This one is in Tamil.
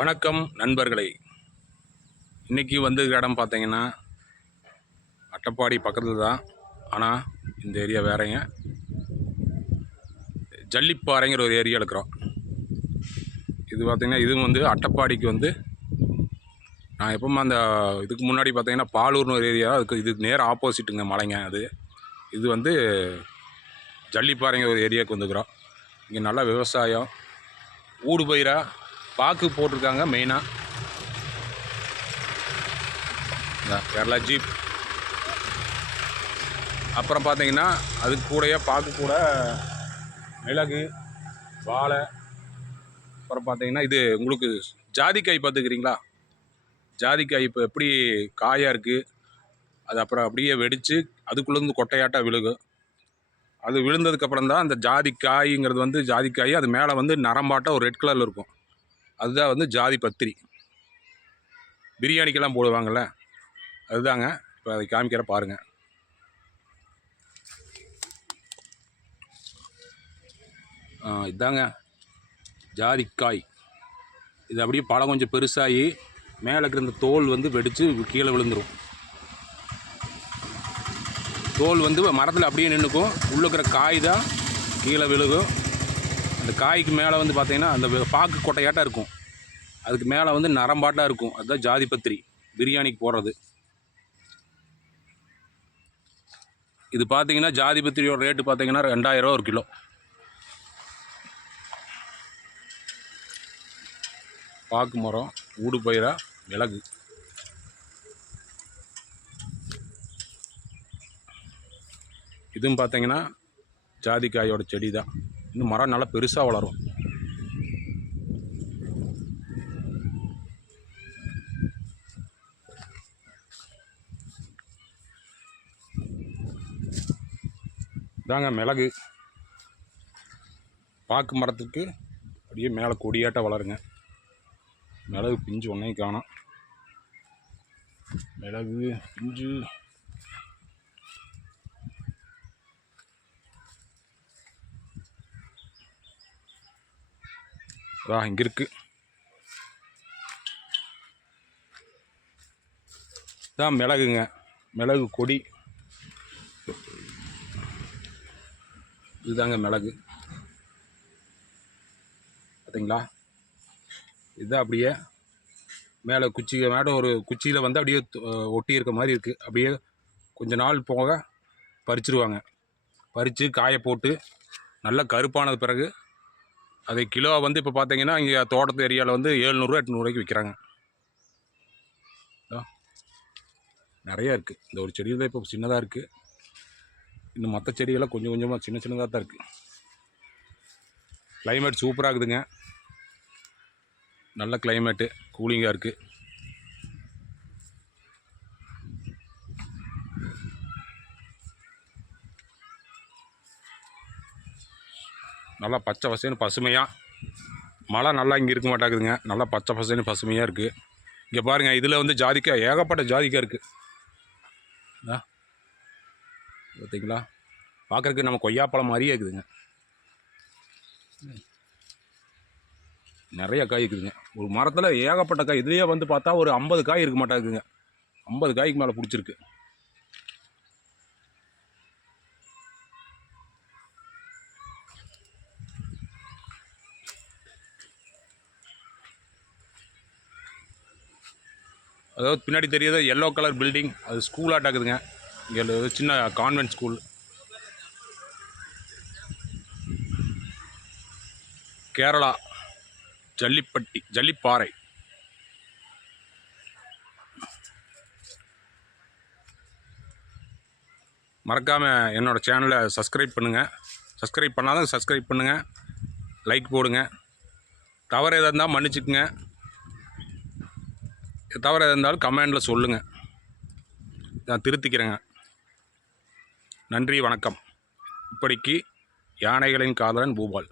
வணக்கம் நண்பர்களே. இன்றைக்கி வந்திருக்கிற இடம் பார்த்தீங்கன்னா அட்டப்பாடி பக்கத்தில் தான் ஆனால் இந்த ஏரியா வேறங்க. ஜல்லிப்பாறைங்கிற ஒரு ஏரியா இருக்கிறோம். இது பார்த்திங்கன்னா இதுவும் வந்து அட்டப்பாடிக்கு வந்து நான் எப்பவுமே அந்த இதுக்கு முன்னாடி பார்த்தீங்கன்னா பாலூர்னு ஒரு ஏரியா அதுக்கு இதுக்கு நேராக ஆப்போசிட்டுங்க மலைங்க அது. இது வந்து ஜல்லிப்பாறைங்கிற ஒரு ஏரியாவுக்கு வந்துக்கிறோம். இங்கே நல்லா விவசாயம் ஊடு பயிராக பாக்கு போட்டிருக்காங்க மெயினாக கேரளா ஜீப். அப்புறம் பார்த்தீங்கன்னா அதுக்கு கூடயே பாக்கு கூட மிளகு வாழை. அப்புறம் பார்த்தீங்கன்னா இது உங்களுக்கு ஜாதிக்காய் பார்த்துக்கிறீங்களா? ஜாதிக்காய் இப்போ எப்படி காயாக இருக்குது அது அப்புறம் அப்படியே வெடித்து அதுக்குள்ளேருந்து கொட்டையாட்டாக விழுகும். அது விழுந்ததுக்கப்புறம் தான் அந்த ஜாதிக்காய்ங்கிறது வந்து ஜாதிக்காய் அது மேலே வந்து நரம்பாட்டாக ஒரு ரெட் கலரில் இருக்கும். அதுதான் வந்து ஜாதி பத்திரி. பிரியாணிக்கெல்லாம் போடுவாங்கள்ல அதுதாங்க இப்போ அதை காமிக்கிற பாருங்க. இதாங்க ஜாதிக்காய். இது அப்படியே பழம் கொஞ்சம் பெருசாகி மேலே இருக்கிற இந்த தோல் வந்து வெடித்து கீழே விழுந்துடும் தோல் வந்து மரத்தில் அப்படியே நின்றுக்கும் உள்ளே இருக்கிற காய் தான் கீழே விழுகும். அந்த காய்க்கு மேலே வந்து பார்த்தீங்கன்னா அந்த பாக்கு கொட்டையாட்டம் இருக்கும். அதுக்கு மேலே வந்து நரம்பாட்டாக இருக்கும். அதுதான் ஜாதி பத்திரி. பிரியாணிக்கு போடுறது. இது பார்த்தீங்கன்னா ஜாதி பத்திரியோட ரேட்டு பார்த்தீங்கன்னா ரெண்டாயிரம் ஒரு கிலோ. பாக்கு மரம் ஊடு பயிரா மிளகு. இதுவும் பார்த்தீங்கன்னா ஜாதிக்காயோட செடி தான் இன்னும் மரம் நல்லா பெருசாக வளரும். இதாங்க மிளகு. பாக்கு மரத்துக்கு அப்படியே மேலே கொடியாட்ட வளருங்க. மிளகு பிஞ்சு ஒன்றையும் காணும். மிளகு பிஞ்சு வா இங்கே இருக்குது இதான் மிளகுங்க. மிளகு கொடி இதுதாங்க மிளகு. பார்த்தீங்களா இதுதான் அப்படியே மேலே குச்சி மேடம் ஒரு குச்சியில் வந்து அப்படியே ஒட்டி இருக்க மாதிரி இருக்குது அப்படியே கொஞ்ச நாள் போக பறிச்சிருவாங்க. பறித்து காய போட்டு நல்லா கருப்பானது பிறகு அது கிலோ வந்து இப்போ பார்த்தீங்கன்னா இங்கே தோட்டத்து ஏரியாவில் வந்து ஏழ்நூறுவா எட்நூறுவாய்க்கு விற்கிறாங்க நிறையா இருக்குது இந்த ஒரு செடியில் தான் இப்போ சின்னதாக இருக்குது இன்னும் மற்ற செடியெல்லாம் கொஞ்சம் கொஞ்சமாக சின்ன சின்னதாக தான் இருக்குது கிளைமேட் சூப்பராக இருக்குதுங்க. நல்ல கிளைமேட்டு கூலிங்காக இருக்குது நல்லா பச்சை பசேன்னு பசுமையாக மழை நல்லா இங்கே இருக்க மாட்டாக்குதுங்க நல்லா பச்சை பசேன்னு பசுமையாக இருக்குது இங்கே பாருங்கள் இதில் வந்து ஜாதிக்காய் ஏகப்பட்ட ஜாதிக்காய் இருக்குது ஆ பார்த்தீங்களா பார்க்குறதுக்கு நம்ம கொய்யாப்பழம் மாதிரியே இருக்குதுங்க. நிறைய காய் இருக்குதுங்க. ஒரு மரத்தில் ஏகப்பட்ட காய் இதுலேயே வந்து பார்த்தா ஒரு ஐம்பது காய் இருக்க மாட்டாக்குங்க ஐம்பது காய்க்கு மேலே பிடிச்சிருக்கு. அதாவது பின்னாடி தெரியாத எல்லோ கலர் பில்டிங் அது ஸ்கூலாட்டாக்குதுங்க இங்கே சின்ன கான்வென்ட் ஸ்கூல் கேரளா ஜல்லிப்பட்டி ஜல்லிப்பாறை. மறக்காமல் என்னோடய சேனலை சப்ஸ்கிரைப் பண்ணுங்கள் சப்ஸ்கிரைப் பண்ணாதான் சப்ஸ்கிரைப் பண்ணுங்கள் லைக் போடுங்க. தவறு எதாக இருந்தால் மன்னிச்சுக்குங்க. தவிர இருந்தாலும் கமெண்டில் சொல்லுங்கள் நான் திருத்திக்கிறேங்க. நன்றி வணக்கம். இப்படிக்கு யானைகளின் காதலன் பூபால்.